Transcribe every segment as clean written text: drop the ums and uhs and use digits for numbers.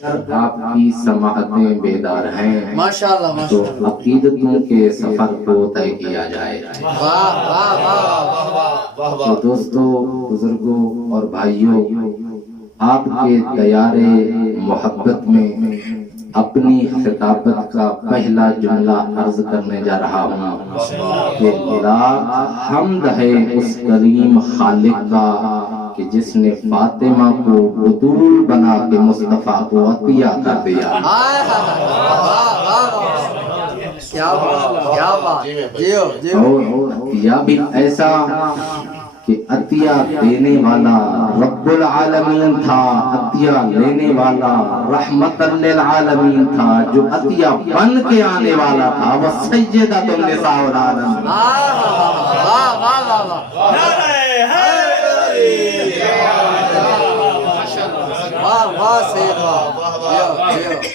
آپ کی سماعتیں بیدار ہیں ماشاءاللہ تو عقیدتوں کے سفر کو طے کیا جائے۔ تو دوستو، بزرگوں اور بھائیوں، آپ کے دیارے محبت میں اپنی خطابت کا پہلا جملہ عرض کرنے جا رہا ہوں کہ لاکھ حمد ہے اس کریم خالق کا کہ جس نے فاطمہ کو بطول بنا کے مصطفیٰ کو عطیہ کر دیا۔ اور عطیہ بھی ایسا کہ عطیہ دینے والا رب العالمین تھا، عطیہ لینے والا رحمت للعالمین تھا، جو عطیہ بن کے آنے والا تھا وہ سیدۃ النساء العالم۔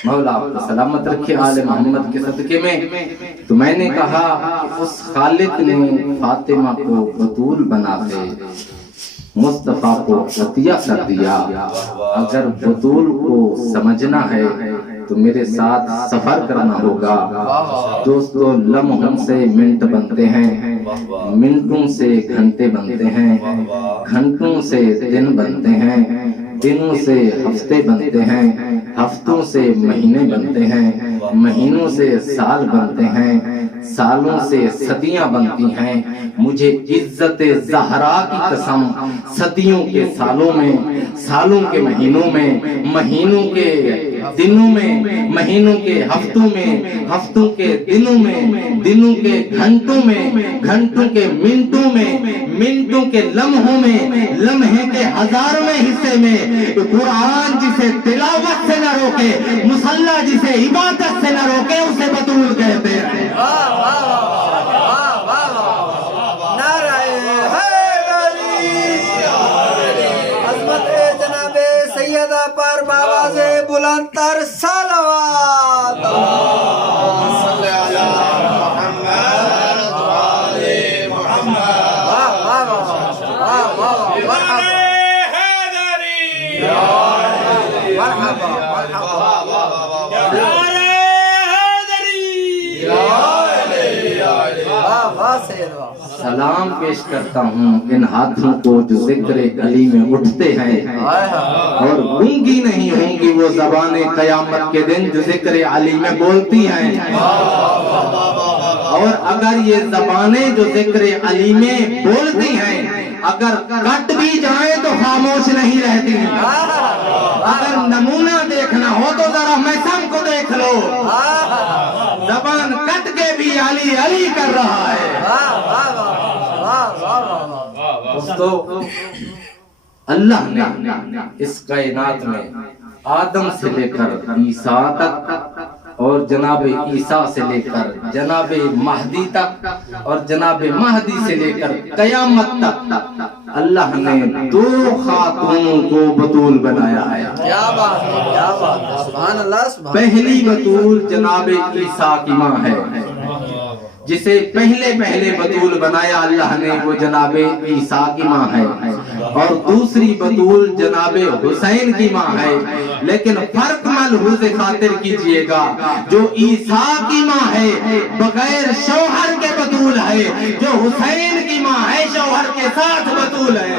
مولا آپ کو سلامت رکھے آل محمد کے صدقے میں۔ تو میں نے کہا کہ اس خالق نے فاطمہ کو بطول بنا کے مصطفیٰ کو عطیہ کر دیا۔ اگر بطول کو سمجھنا ہے تو میرے ساتھ سفر کرنا ہوگا۔ دوستو، لمحوں سے منٹ بنتے ہیں، منٹوں سے گھنٹے بنتے ہیں، گھنٹوں سے دن بنتے ہیں، دنوں سے ہفتے بنتے ہیں، ہفتوں سے مہینے بنتے ہیں، مہینوں سے سال بنتے ہیں، سالوں سے صدیاں بنتی ہیں۔ مجھے عزت زہرا کی قسم، صدیوں کے سالوں میں، سالوں کے مہینوں میں، مہینوں کے دنوں میں، مہینوں کے ہفتوں میں، ہفتوں کے دنوں میں، دنوں کے گھنٹوں میں، گھنٹوں کے منٹوں میں، منٹوں کے لمحوں میں، لمحے کے ہزاروں حصے میں قرآن جسے تلاوت سے نہ روکے، مصلی جسے عبادت سے نہ روکے، اسے بطول کہتے ہیں۔ پر باواز بلند تر صلوات صلی علی محمد و آل محمد۔ سلام پیش کرتا ہوں ان ہاتھوں کو جو ذکر علی میں اٹھتے ہیں، اور گونگی نہیں ہوں گی وہ زبانیں قیامت کے دن جو ذکر علی میں بولتی ہیں۔ اور اگر یہ زبانیں جو ذکر علی میں بولتی ہیں اگر کٹ بھی جائیں تو خاموش نہیں رہتی ہیں۔ اگر نمونہ دیکھنا ہو تو ذرا میثم کو دیکھ لو، زبان کٹ کے بھی علی علی کر رہا ہے۔ دوستو، اللہ نے اس کائنات میں آدم سے لے کر عیسیٰ تک، اور جناب عیسیٰ سے لے کر جناب مہدی تک، اور جناب مہدی سے لے کر قیامت تک اللہ نے دو خاتونوں کو بطول بنایا ہے۔ کیا بات ہے، کیا بات ہے، سبحان اللہ۔ پہلی بطول جناب عیسیٰ کی ماں ہے، جسے پہلے بطول بنایا اللہ نے، وہ جناب عیسیٰ کی ماں ہے، اور دوسری بطول جناب حسین کی ماں ہے۔ لیکن فرق ملحوظ خاطر کیجئے گا، جو عیسیٰ کی ماں ہے بغیر شوہر کے بطول ہے، جو حسین کی ماں ہے شوہر کے ساتھ بطول ہے۔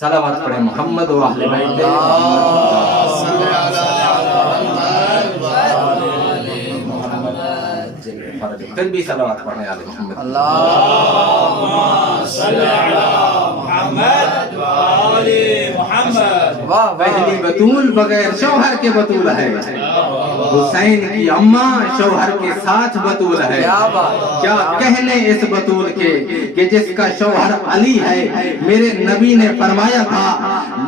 صلوات پڑھیں محمد و اہل بیت۔ پھر بھی صلوات پڑھیں آل محمد۔ اللہم صلی علی محمد و آل محمد۔ پہلی بطول بغیر شوہر کے بطول ہے، حسین کی اماں شوہر کے ساتھ بطول ہے۔ کیا کہنے اس بطول کے کہ جس کا شوہر علی ہے۔ میرے نبی نے فرمایا تھا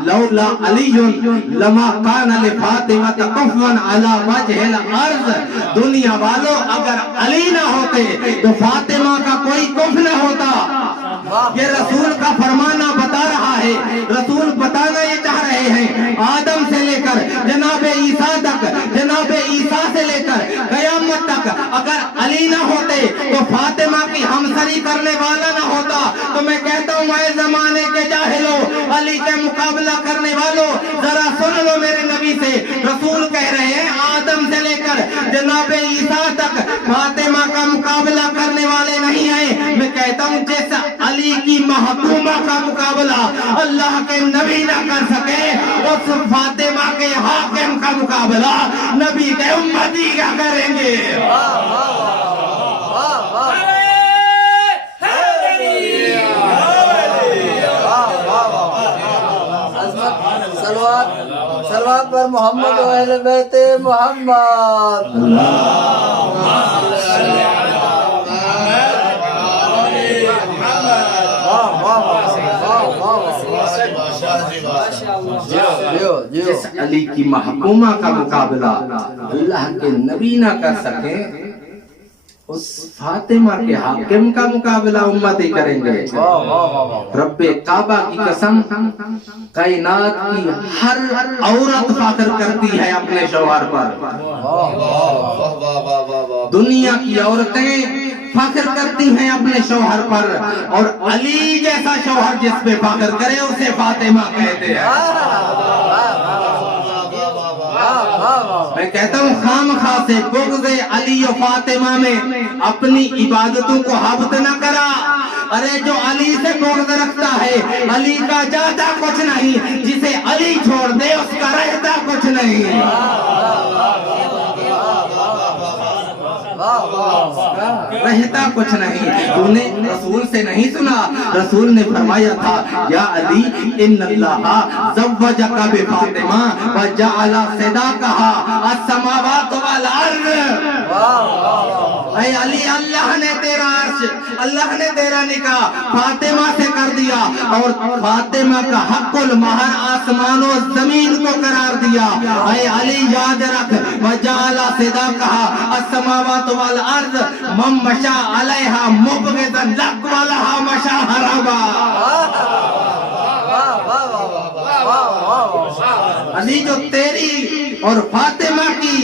لولا علی لما کان لفاطمہ کفوا علی وجہ الارض، دنیا والوں اگر علی نہ ہوتے تو فاطمہ کا کوئی کف نہ ہوتا۔ یہ رسول کا فرمانا بتا رہا ہے، رسول بتانا یہ چاہ رہے ہیں آدم سے لے کر جناب عیسیٰ تک، جناب عیسیٰ سے لے کر قیامت تک اگر علی نہ ہوتے تو فاطمہ کی ہمسری کرنے والا نہ ہوتا۔ تو میں کہتا ہوں اے زمانے کے جاہلوں، مقابلہ کرنے والوں ذرا سن لو میرے نبی سے. رسول کہہ رہے ہیں آدم سے لے کر جناب عیسیٰ تک فاطمہ کا مقابلہ کرنے والے نہیں ہیں. میں کہتا ہوں جیسا علی کی محبوبہ کا مقابلہ اللہ کے نبی نہ کر سکے, اس فاطمہ کے حاکم کا مقابلہ نبی کے امتی کیا کریں گے. سلوات پر محمد و اہل بیت محمد. جس علی کی محکومہ کا مقابلہ اللہ کے نبی نہ کر سکے, اس فاطمہ کے حاکم کا مقابلہ امتی کریں گے. رب کعبہ کی قسم, کائنات کی ہر عورت فخر کرتی ہے اپنے شوہر پر. دنیا کی عورتیں فخر کرتی ہیں اپنے شوہر پر, اور علی جیسا شوہر جس پہ فخر کرے اسے فاطمہ کہتے ہیں. میں کہتا ہوں خام خواہ سے بغض علی و فاطمہ میں اپنی عبادتوں کو حبت نہ کرا. ارے جو علی سے بغض رکھتا ہے علی کا جاتا کچھ نہیں, جسے علی چھوڑ دے اس کا رہتا کچھ نہیں. رہتا کچھ نہیں. تو نے رسول سے نہیں سنا, رسول نے فرمایا تھا یا علی ان اللہ زوجک بفاطمہ وجعل صداقہا السماوات والارض. اے علی اللہ نے تیرا عرش, اللہ نے تیرا نکاح فاطمہ سے کر دیا, اور فاطمہ کا حق المہر آسمان و زمین کو قرار دیا. اے علی یاد رکھ وجعل صداقہا السماوات والارض من مشى علیہا مبغضا لک ولہا مشى حربا. علی جو تیری اور فاطمہ کی,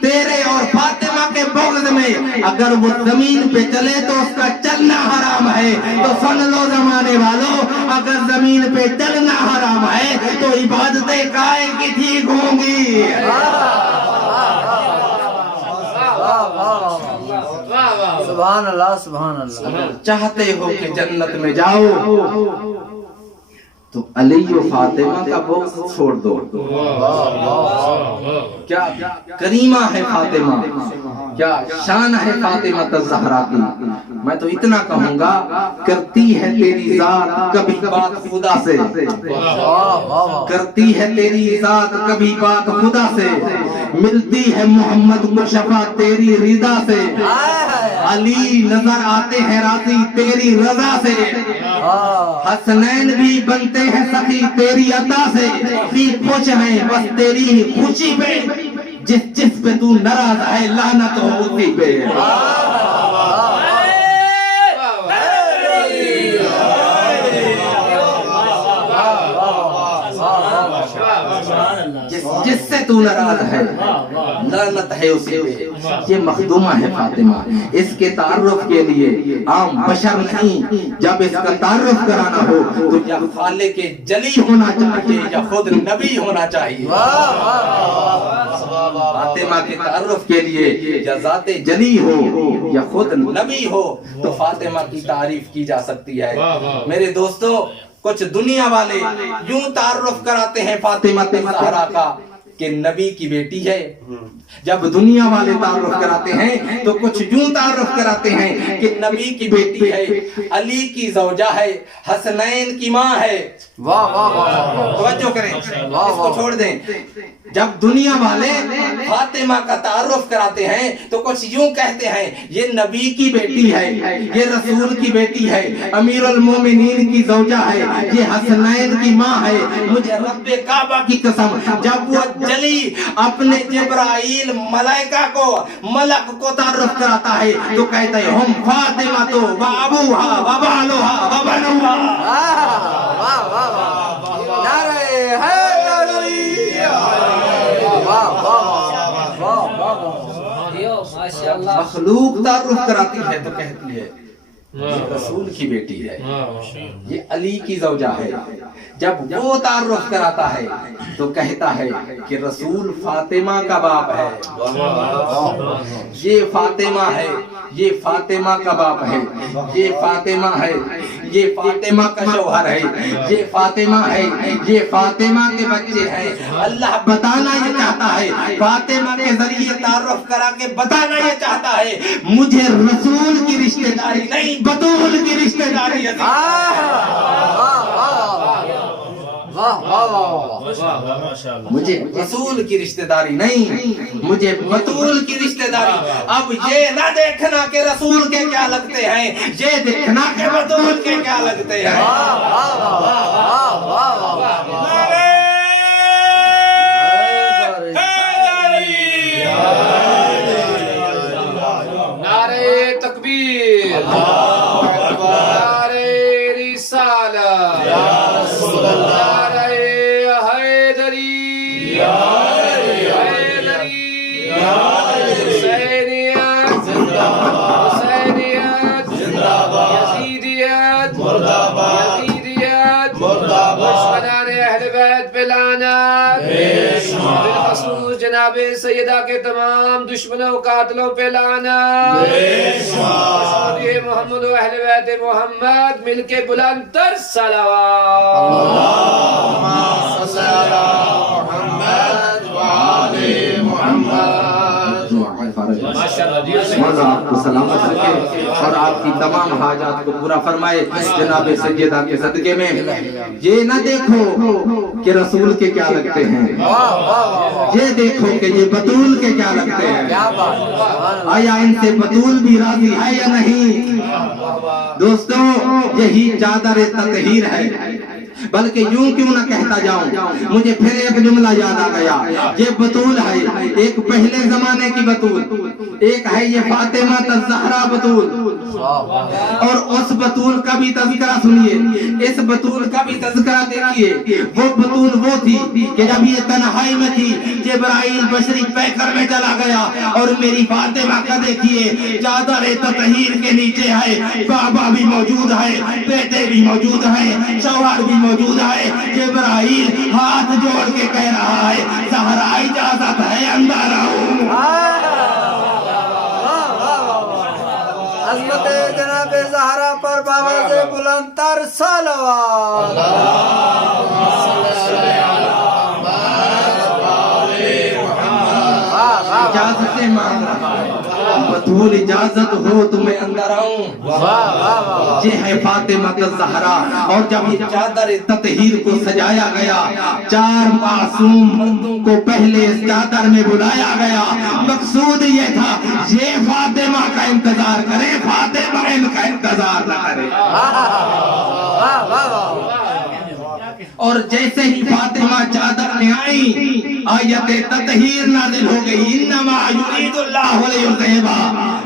تیرے اور فاطمہ کے بغض میں اگر وہ زمین پہ چلے تو اس کا چلنا حرام ہے. تو سن لو زمانے والوں, اگر زمین پہ چلنا حرام ہے تو عبادتیں کائے کی ٹھیک ہوں گی. سبحان اللہ سبحان اللہ. چاہتے ہو کہ جنت میں جاؤ تو علی و فاطمہ کا بغض چھوڑ دو. کیا کریمہ ہے فاطمہ, کیا شان ہے فاطمہ الزہرا کی. میں تو اتنا کہوں گا, کرتی ہے تیری ذات کبھی بات خدا سے, کرتی ہے تیری ذات کبھی بات خدا سے, ملتی ہے محمد کو شفا تیری رضا سے. علی نظر آتے ہیں راضی تیری رضا سے, حسنین بھی بنتے ہیں سخی تیری عطا سے. خوش ہیں بس تیری خوشی پہ, جس پہ تو ناراض ہے لعنت ہو اسی پہ. جس سے تو ناراض ہے لعنت ہے اسی پہ. یہ مخدومہ ہے فاطمہ. اس کے تعارف کے لیے عام بشر نہیں, جب اس کا تعارف کرانا ہو تو یا خالق جلی ہونا چاہیے یا خود نبی ہونا چاہیے. فاطمہ کے تعارف کے لیے یا ذات جلی ہو یا خود نبی ہو تو فاطمہ کی تعریف کی جا سکتی ہے. میرے دوستو, کچھ دنیا والے یوں تعارف کراتے ہیں فاطمہ الزہرا کا کہ نبی کی بیٹی ہے. جب دنیا والے تعارف کراتے ہیں تو کچھ یوں تعارف کراتے ہیں کہ نبی کی بیٹی ہے, علی کی زوجہ ہے, حسنین کی ماں ہے. توجہ کریں, اس کو چھوڑ دیں. جب دنیا والے فاطمہ کا تعارف کراتے ہیں تو کچھ یوں کہتے ہیں یہ نبی کی بیٹی ہے, یہ رسول کی بیٹی ہے, امیر المومنین کی زوجہ ہے, یہ حسنین کی ماں ہے. مجھے رب کعبہ کی قسم, جب وہ جلی اپنے جبرائیل ملائکہ کو, ملک کو تعارف کراتا ہے تو کہتا ہے ہم فاطمہ تو وابوہا وبالوہا وبنوہا. نعرہ حیدری. مخلوق تعارف کراتی ہے تو کہتی ہے یہ رسول کی بیٹی ہے، یہ علی کی زوجہ ہے۔ جب وہ تعارف کراتا ہے تو کہتا ہے کہ رسول فاطمہ کا باپ ہے، یہ فاطمہ ہے، یہ فاطمہ کا باپ ہے، یہ فاطمہ ہے، یہ فاطمہ کا شوہر ہے، یہ فاطمہ ہے، یہ فاطمہ کے بچے ہیں۔ اللہ بتانا یہ چاہتا ہے، فاطمہ کے ذریعے تعارف کرا کے بتانا یہ چاہتا ہے مجھے رسول کی رشتہ داری نہیں، بطول کی رشتہ داری ہے۔ مجھے رسول کی رشتہ داری نہیں، مجھے بطول کی رشتہ داری۔ اب یہ نہ دیکھنا کہ رسول کے کیا لگتے ہیں، یہ دیکھنا کہ بطول کے کیا لگتے ہیں۔ نعرہ تکبیر، نعرہ رسالت، نعرہ حیدری، حسینیت، حسینیت، یزیدیت، یزیدیت، دشمنان اہل بیت پہ لعنت، بالخصوص جناب سیدہ کے تمام دشمنوں قاتلوں پہ لعنت، یہ محمد و اہل بیت محمد مل کے بلند تر صلوات۔ اللہم صلی علی محمد وعلی محمد۔ مولا آپ کو سلامت رکھے اور آپ کی تمام حاجات کو پورا فرمائے جناب سیدہ کے صدقے میں۔ یہ نہ دیکھو کہ رسول کے کیا لگتے ہیں، یہ دیکھو کہ یہ بطول کے کیا لگتے ہیں۔ آیا ان سے بطول بھی راضی ہے یا نہیں؟ دوستو یہی چادر تطہیر ہے، بلکہ یوں کیوں نہ کہتا جاؤں، مجھے پھر ایک جملہ یاد آ گیا۔ یہ بطول ہے، ایک پہلے زمانے کی بطول، ایک ہے یہ فاطمہ الزہرا بطول، اور اس بطول کا بھی تذکرہ سنیے، اس بطول کا بھی تذکرہ دیکھیے۔ وہ بطول وہ تھی کہ جب یہ تنہائی میں تھی، جبرائیل بشری پیکر میں چلا گیا اور میری فاطمہ کا دیکھیے چادر تطہیر کے نیچے ہے، بابا بھی موجود ہے، بیٹے بھی موجود ہیں، شوہر بھی موجود ہے۔ جبرائیل ہاتھ جوڑ کے کہہ رہا ہے زہرا اجازت ہے اندر آؤں۔ عظمت جناب زہرا پر بابا سے بلند تر صلوات۔ اجازت مانگ رہا ہے، بطول اجازت ہو تو میں اندر آؤں۔ یہ ہے فاطمہ الزہرا، اور جب یہ چادر تطہیر کو سجایا گیا، چار معصوم کو پہلے اس چادر میں بلایا گیا۔ مقصود یہ تھا یہ فاطمہ کا انتظار کرے، فاطمہ ان کا انتظار نہ کرے۔ اور جیسے ہی فاطمہ چادر میں آئی، آیت تطہیر نازل ہو گئی، انما یرید اللہ لیذہب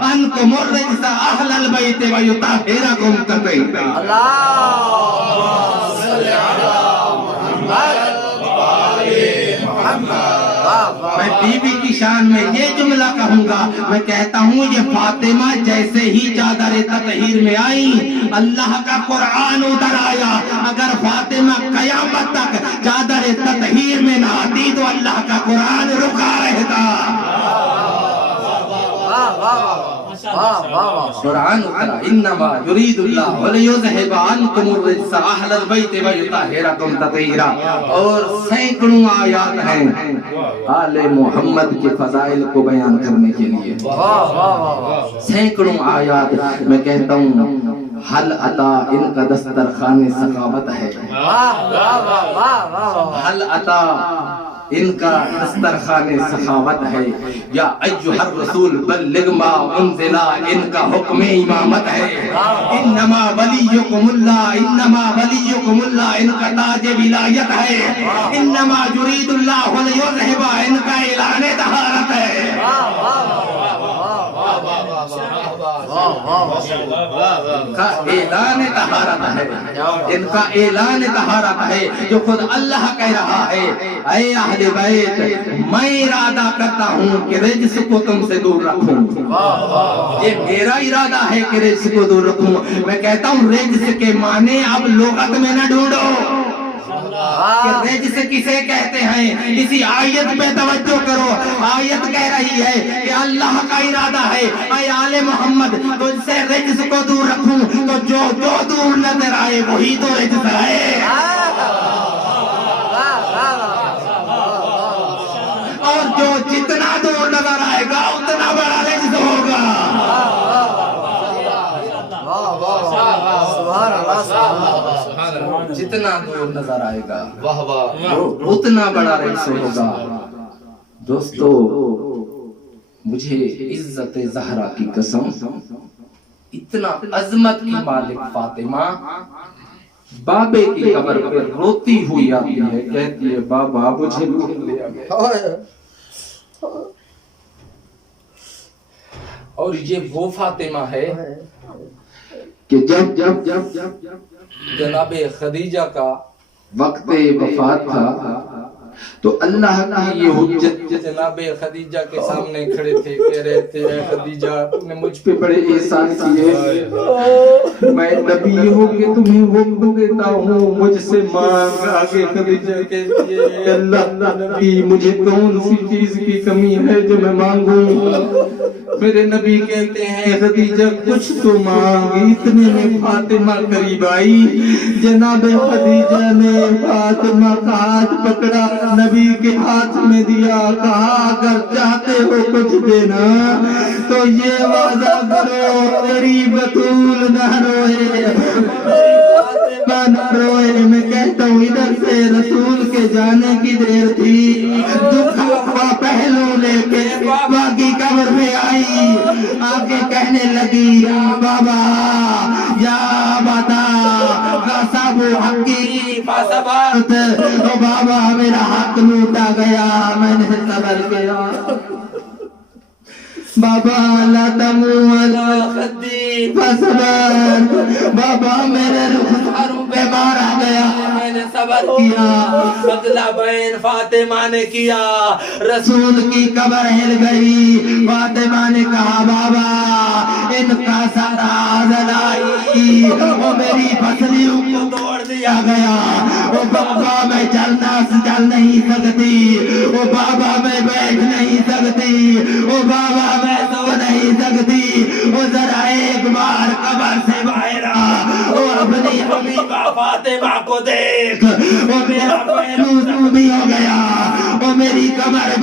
عنکم الرجس اہل البیت ویطہرکم تطہیرا۔ اللہم صلی علی محمد وعلی محمد۔ میں بی بی کی شان میں یہ جملہ کہوں گا، میں کہتا ہوں یہ فاطمہ جیسے ہی چادر تطہیر میں آئی، اللہ کا قرآن اتر آیا۔ اگر فاطمہ قیامت تک چادر تطہیر میں نہ آتی تو اللہ کا قرآن رکا رہتا۔ قرآن اترا، انما یرید اللہ لیذہب عنکم الرجس اہل البیت ویطہرکم تطہیرا۔ اور سینکڑوں آیات ہیں آل محمد کے فضائل کو بیان کرنے کے لیے، سینکڑوں آیات۔ میں کہتا ہوں حل عطا ان کا دسترخوان سخاوت ہے، حل عطا ان کا دسترخوان سخاوت ہے۔ یا ایھا الرسول بلغ ما انزل، ان کا حکم امامت ہے۔ انما ولیکم اللہ، انما ولیکم اللہ، ان کا تاج ولایت ہے۔ انما یرید اللہ لیذہب، ان کا اعلان طہارت ہے۔ کا اعلان طہارت ہے، ان کا اعلان طہارت ہے جو خود اللہ کہہ رہا ہے اے اہل بیت میں ارادہ کرتا ہوں کہ رجس کو تم سے دور رکھوں، یہ میرا ارادہ ہے کہ رجس کو دور رکھوں۔ میں کہتا ہوں رجس کے معنی اب لغت میں نہ ڈھونڈو کہ رجس کسے کہتے ہیں، اسی آیت پہ توجہ کرو۔ آیت کہہ رہی ہے کہ اللہ کا ارادہ ہے اے آل محمد تجھ سے رجس کو دور رکھوں، تو جو دور نظر آئے وہی تو رجس ہے، اور جو جتنا دور نظر آئے گا اتنا بڑا رجس ہوگا۔ جتنا دور نظر آئے گا اتنا بڑا رجس ہوگا۔ دوستو مجھے عزت زہرا کی قسم، اتنا عظمت کی مالک فاطمہ بابے کی قبر پر روتی ہوئی آتی ہے، کہتی ہے بابا مجھے لوٹ لیا گیا۔ اور یہ وہ فاطمہ ہے کہ جب جناب خدیجہ کا وقت وفات تھا تو اللہ کی یہ حجت جناب خدیجہ کے سامنے کھڑے تھے، کہہ رہے تھے اے خدیجہ تم نے مجھ پہ بڑے احسان کیے، میں نبی ہوں کہ تمہیں حکم دیتا ہوں مجھ سے مانگ۔ آگے خدیجہ کہتی ہے اللہ نبی مجھے کون سی چیز کی کمی ہے جو میں مانگوں؟ میرے نبی کہتے ہیں خدیجہ کچھ تو مانگ۔ اتنے میں فاطمہ قریب آئی، جناب خدیجہ نے فاطمہ کا ہاتھ پکڑا، نبی کے ہاتھ میں دیا، کہا اگر چاہتے ہو کچھ دینا تو یہ وعدہ کرو تیری بطول نہ روئے، نہ روئے۔ میں کہتا ہوں ادھر سے رسول کے جانے کی دیر تھی، دکھا پہلو لے کے باقی قبر میں آئی، آگے کہنے لگی بابا یا بتا قصب حقی فصبرت، او بابا میرا حق لوٹا گیا میں نے صبر کیا، بابا لا تمو علی خدی فصبرت، بابا میرے رخساروں پہ مارا گیا میں نے صبر کیا۔ بدلہ بین فاطمہ نے کیا، رسول کی قبر ہل گئی، فاطمہ نے کہا بابا ان کا سارا زلائی، وہ میری پسلیوں کو توڑ دیا گیا، وہ بابا میں چل نہیں سکتی، وہ بابا میں بیٹھ نہیں سکتی، وہ بابا میں سو نہیں سکتی، وہ ذرا ایک بار قبر سے باہر آ، وہ اپنی حبیبہ فاطمہ کو دیکھ، وہ میرا پہلو بھی ہو گیا، وہ میری قبر